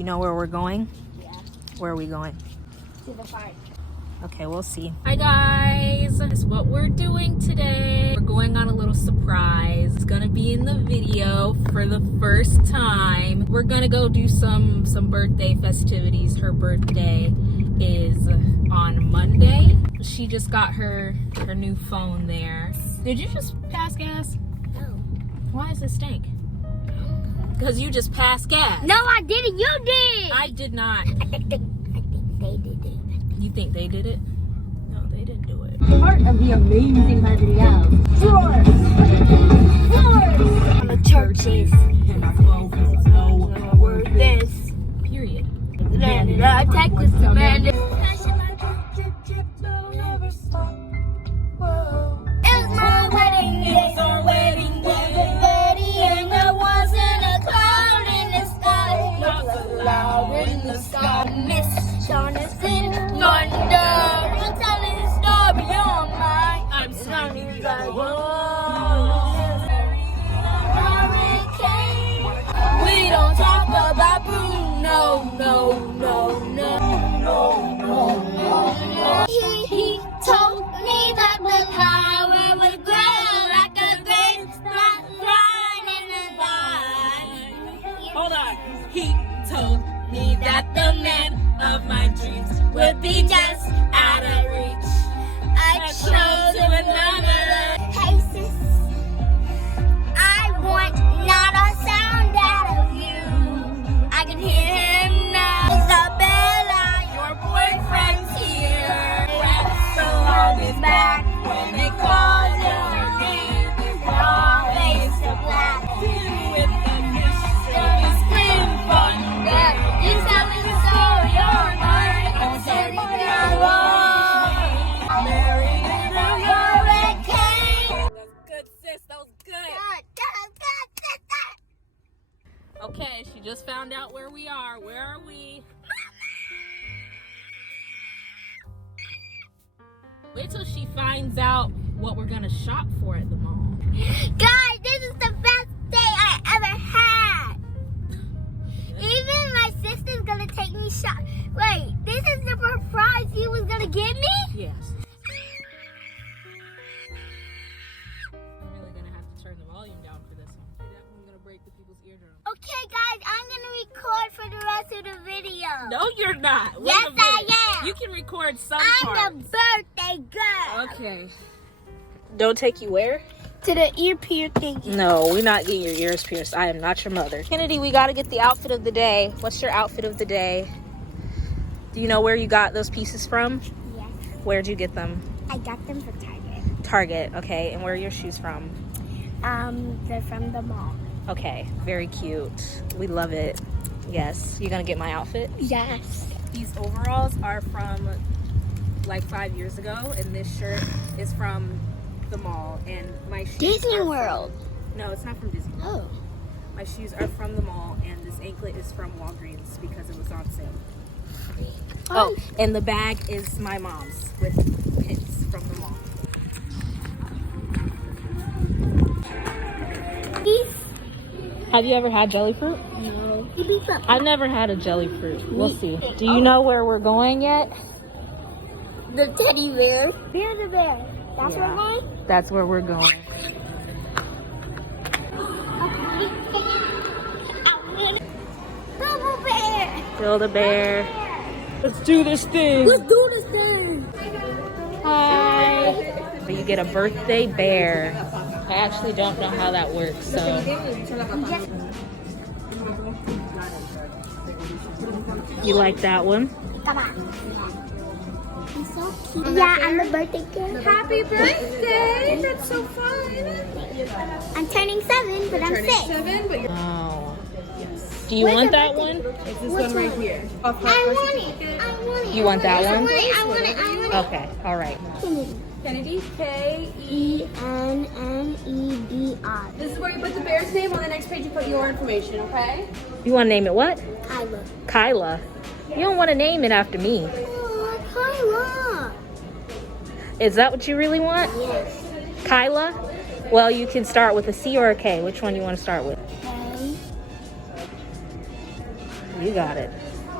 You know where we're going? Yeah. Where are we going? To the park. Okay, we'll see. Hi guys, this is what we're doing today. We're going on a little surprise. It's gonna be in the video for the first time. We're gonna go do some birthday festivities. Her birthday is on Monday. She just got her new phone there. Did you just pass gas? No. Why does it stink? Because you just passed gas. No, I didn't. You did. I did not. I think they did it. You think they did it? No, they didn't do it. Part of the amazing video. Floors. On the churches. Word this. Period. Then I take this man. It was my wedding day. It's our wedding day. And there wasn't a cloud in the sky. Not a cloud in the sky. Miss Jonathan Thunder. I'm telling the story on mine. I'm sorry that hurricane. We don't talk about Bruno. No. He told me that the power would grow like a grape thrown in the vine. Hold on. He told me that the man of my dreams would be just out of reach. I chose another. Hey sis, I want not a sound out of you. I can hear him now. Isabella, your boyfriend's here. So I'll be back when they call your name. Your face of black. With the mystery Scream thunder. You tell me the story on mine. I'm sitting alone. Married in a hurricane. That's good, sis. That was good. Okay, she just found out where we are. Where are we? Wait till she finds out what we're gonna shop for at the mall. Guys, this is the best day I ever had. Even my sister's gonna take me shop. Wait, this is the surprise he was gonna give me? Yes. I'm really gonna have to turn the volume down for this one. I'm definitely gonna break the people's eardrums. Okay, guys, I'm gonna record for the rest of the video. No, you're not. Wait Yes, a minute. I am. You can record some I'm parts. the birthday girl. Okay. Don't take you where? To the ear piercing. No, we're not getting your ears pierced. I am not your mother. Kennedy, we gotta get the outfit of the day. What's your outfit of the day? Do you know where you got those pieces from? Yes. Where'd you get them? I got them from Target. Target, okay. And where are your shoes from? They're from the mall. Okay, very cute. We love it. Yes. You gonna get my outfit? Yes. These overalls are from like 5 years ago, and this shirt is from the mall. And my shoes Disney are World. No, it's not from Disney World. Oh. My shoes are from the mall, and this anklet is from Walgreens because it was on sale. Oh, and the bag is my mom's with pins from the mall. Have you ever had jelly fruit? No. I've never had a jelly fruit. We'll see. Do you know where we're going yet? The teddy bear. Bear the bear. That's Yeah. where we're going? That's where we're going. Bubble bear. Build a bear. Let's do this thing. Let's do this thing. Hi. You get a birthday bear. I actually don't know how that works, so. You like that one? Come on. He's so cute. Yeah, I'm the birthday girl. Happy birthday! That's so fun. I'm turning 7, but I'm 6. 7, but you're Oh. Do you want that one? it's this one right here. I want it. I want it. You want that I one? want it. I want it. I want it. Okay, all right. Kennedy, K-E. E-N-N-E-D-I. This is where you put the bear's name. On the next page, you put your information, okay? You want to name it what? Cayla. Cayla. You don't want to name it after me. Oh, Cayla. Is that what you really want? Yes. Cayla? Well, you can start with a C or a K. Which one you want to start with? Okay. You got it.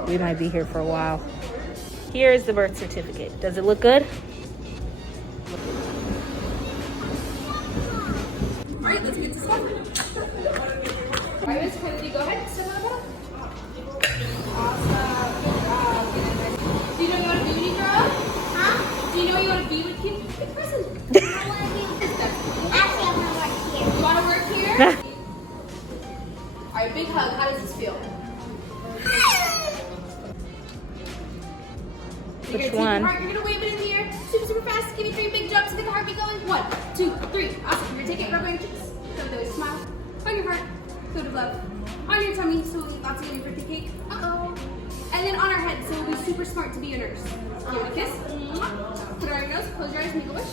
We might be here for a while. Here's the birth certificate. Does it look good? All right, let's get to start. All right, Miss Cayla, go ahead. Sit on the bed. Awesome. Good job. Do you know you want to be when you grow up? Huh? Do you know you want to be when you get present? I want to be actually, I want to work here. You want to work here? All right, big hug. How does this feel? Which You're one? You're gonna wave it in the air, super, super fast. Give me 3 big jumps to get the heartbeat going. 1, 2, 3. Awesome. You're gonna take it, rub on your cheeks. Show those, smile. On your heart, code of love. On your tummy, so we'll eat lots of yummy birthday cake. Uh-oh. And then on our head, so we'll be super smart to be a nurse. Give it a kiss. Put it on your nose, close your eyes, make a wish.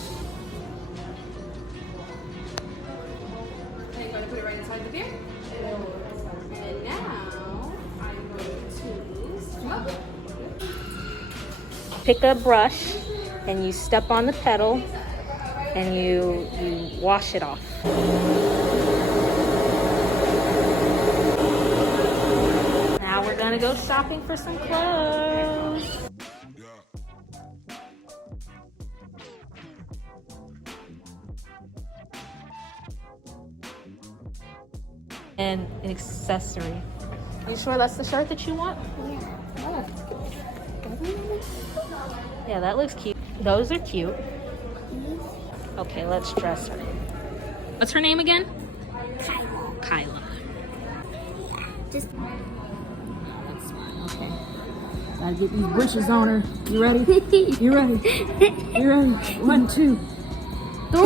And you're gonna put it right inside the beer. And now, I'm going to smoke. Pick a brush and you step on the pedal and you wash it off. Now we're gonna go shopping for some clothes. And an accessory. Are you sure that's the shirt that you want? Yeah, that looks cute. Those are cute. Okay, let's dress her. What's her name again? Cayla. Cayla. Just Okay. Gotta get these bushes on her. You ready? You ready? You ready? 1, 2, 3.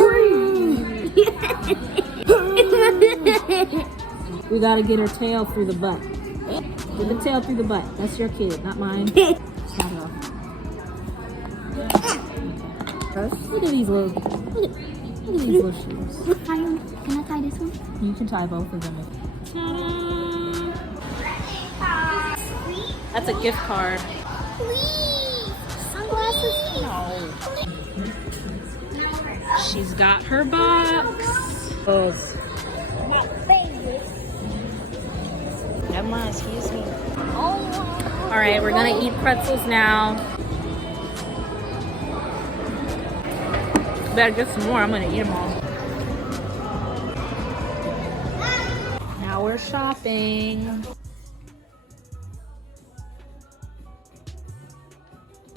We gotta get her tail through the butt. Get the tail through the butt. That's your kid, not mine. Shut up. Look at these little shoes. Can I tie this one? You can tie both of them. Ta-da! That's a gift card. Please. Sunglasses. No. She's got her box. Those. My favorite. Never mind, excuse me. Oh. All right, we're gonna eat pretzels now. Better get some more. I'm gonna eat them all. Now we're shopping.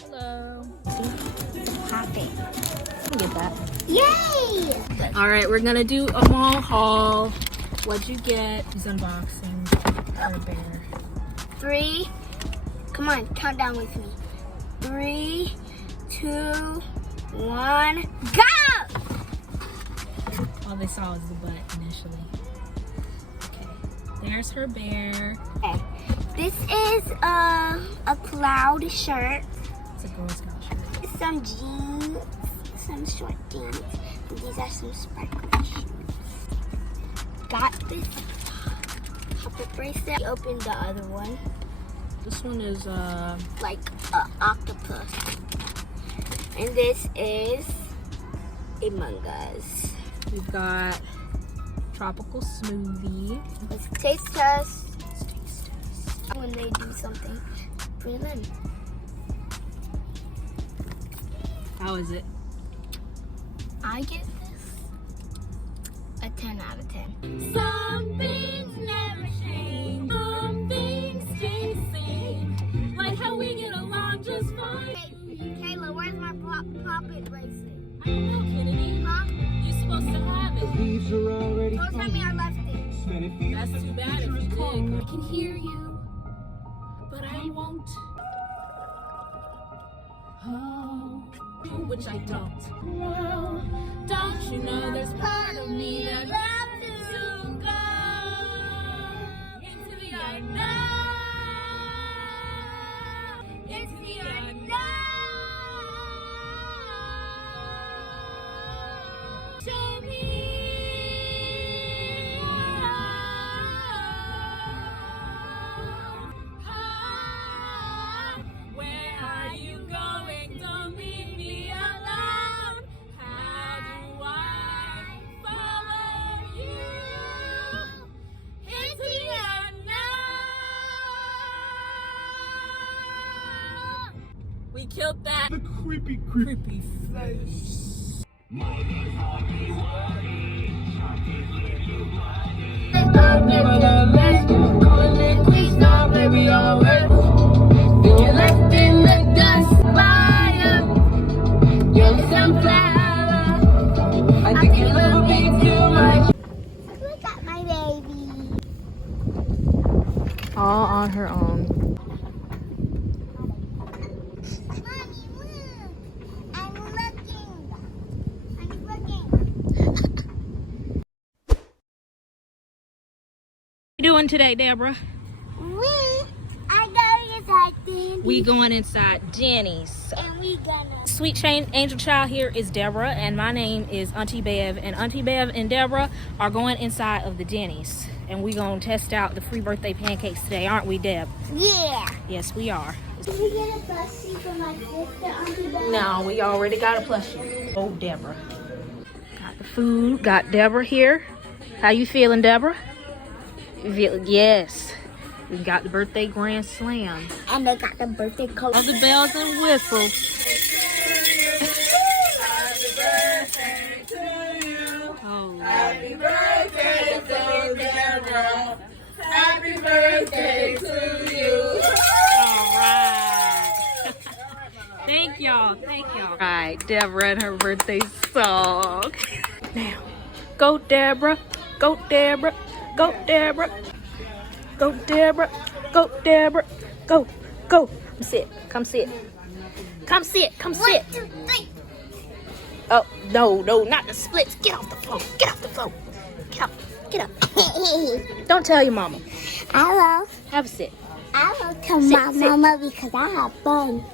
Hello. Happy. Get that. Yay! All right, we're gonna do a mall haul. What'd you get? He's unboxing her bear. 3. Come on, count down with me. 3, 2, 1, go! All they saw was the butt initially. Okay, there's her bear. Okay. This is a cloud shirt. It's a Girl Scout shirt. Some jeans, some short jeans. And these are some sparkly shoes. Got this puppet bracelet. Opened the other one. This one is Like an octopus. And this is Among Us. we've got tropical smoothie. Let's taste test. When they do something, put it in. How is it? I give this a 10 out of 10. Some things never change. Some things stay the same. Like how we get along just fine. Hey, Cayla, where's my puppet bracelet? I don't know, Kennedy. Huh? You're supposed to have it. Don't tell me I left it. That's too bad if you did. I can hear you, but I won't. Oh, which I don't. Oh, don't you know there's part of me that loves to go into the unknown, into the unknown. Show me. Where are you going? Don't leave me alone. How do I follow you? You killed that. The creepy face. I think you love me too much. Look at my baby. All on her own. Mommy, look. I'm looking. I'm looking. What you doing today, Deborah? We going inside Denny's. And we gonna. Sweet Angel Child here is Deborah, and my name is Auntie Bev. And Auntie Bev and Deborah are going inside of the Denny's. And we gonna test out the free birthday pancakes today, aren't we, Deb? Yeah. Yes, we are. Did we get a plushie for my sister, Auntie Bella? No, we already got a plushie. Oh, Deborah. Got the food. Got Deborah here. How you feeling, Deborah? You feel, yes. We got the birthday grand slam. And they got the birthday coat. All the bells and whistles. Oh. Happy birthday to Deborah. Happy birthday to you. All right. Thank y'all. Thank y'all. All right, Deborah and her birthday song. Now, go Deborah. Go Deborah. Go Deborah. Go Deborah. Go Deborah. Go. Go. Come sit. Come sit. Come sit. Come sit. 1, 2, 3. Oh, no, no, not the splits. Get off the floor. Get off the floor. Get up. Get up. Don't tell your mama. I will. Have a sit. I will tell Sit, my sit. mama because I have fun.